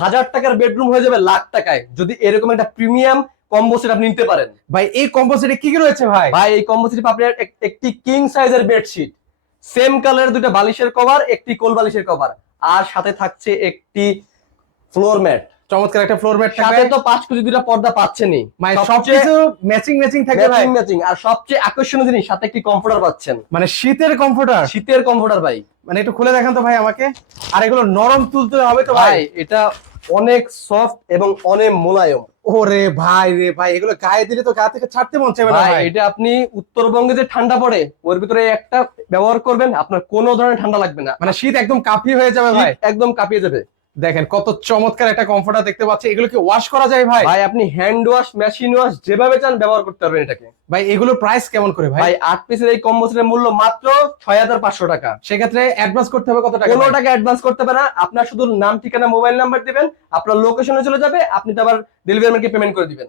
1000 টাকার বেডরুম হয়ে যাবে লাখ টাকায় যদি এরকম একটা প্রিমিয়াম কম্বো সেট আপনি নিতে পারেন। ভাই এই কম্বো সেটে কি কি রয়েছে ভাই? ভাই এই কম্বো সেটে আপনার একটি কিং সাইজের বেডশিট, সেম কালারের দুটো বালিশের কভার, একটি কোল বালিশের কভার, আর সাথে থাকছে একটি ফ্লোর ম্যাট। চমৎকার একটা ফ্লোর ম্যাট থাকবে। সাথে তো 5 কেজি দুটো পর্দা পাচ্ছেনই, মানে সবকিছু ম্যাচিং ম্যাচিং থাকবে ভাই। ম্যাচিং। আর সবচেয়ে আকর্ষণীয় জিনিস সাথে একটি কমফোর্টার পাচ্ছেন, মানে শীতের কমফোর্টার। শীতের কমফোর্টার ভাই। মানে একটু খুলে দেখান তো ভাই আমাকে। আর এগুলো নরম তুলতুলে হবে তো ভাই? ভাই এটা অনেক সফট এবং অনেক মোলায়েম। ওরে ভাই রে ভাই, এগুলো গায়ে দিলে তো গা থেকে ছাড়তে মন চাইবে না ভাই ভাই। এটা আপনি উত্তরবঙ্গে যে ঠান্ডা পড়ে ওর ভিতরে একটা ব্যবহার করবেন, আপনার কোনো ধরনের ঠান্ডা লাগবে না, মানে শীত একদম কাঁপিয়ে হয়ে যাবে ভাই। শীত একদম কাঁপিয়ে যাবে। দেখেন কত চমৎকার একটা কমফোর্টার দেখতে পাচ্ছি। এগুলো কি ওয়াশ করা যায় ভাই? ভাই আপনি হ্যান্ড ওয়াশ, মেশিন ওয়াশ যেভাবে চান ব্যবহার করতে পারবেন এটাকে। ভাই এগুলোর প্রাইস কেমন করে ভাই? ভাই 8 পিসের এই কম্বো সেটের মূল্য মাত্র 6500 টাকা। সেক্ষেত্রে অ্যাডভান্স করতে হবে কত টাকা? 15 টাকা অ্যাডভান্স করতে পারেন, আপনার শুধু নাম ঠিকানা মোবাইল নাম্বার দিবেন, আপনার লোকেশনে চলে যাবে, আপনি তো আবার ডেলিভারি ম্যানকে পেমেন্ট করে দিবেন।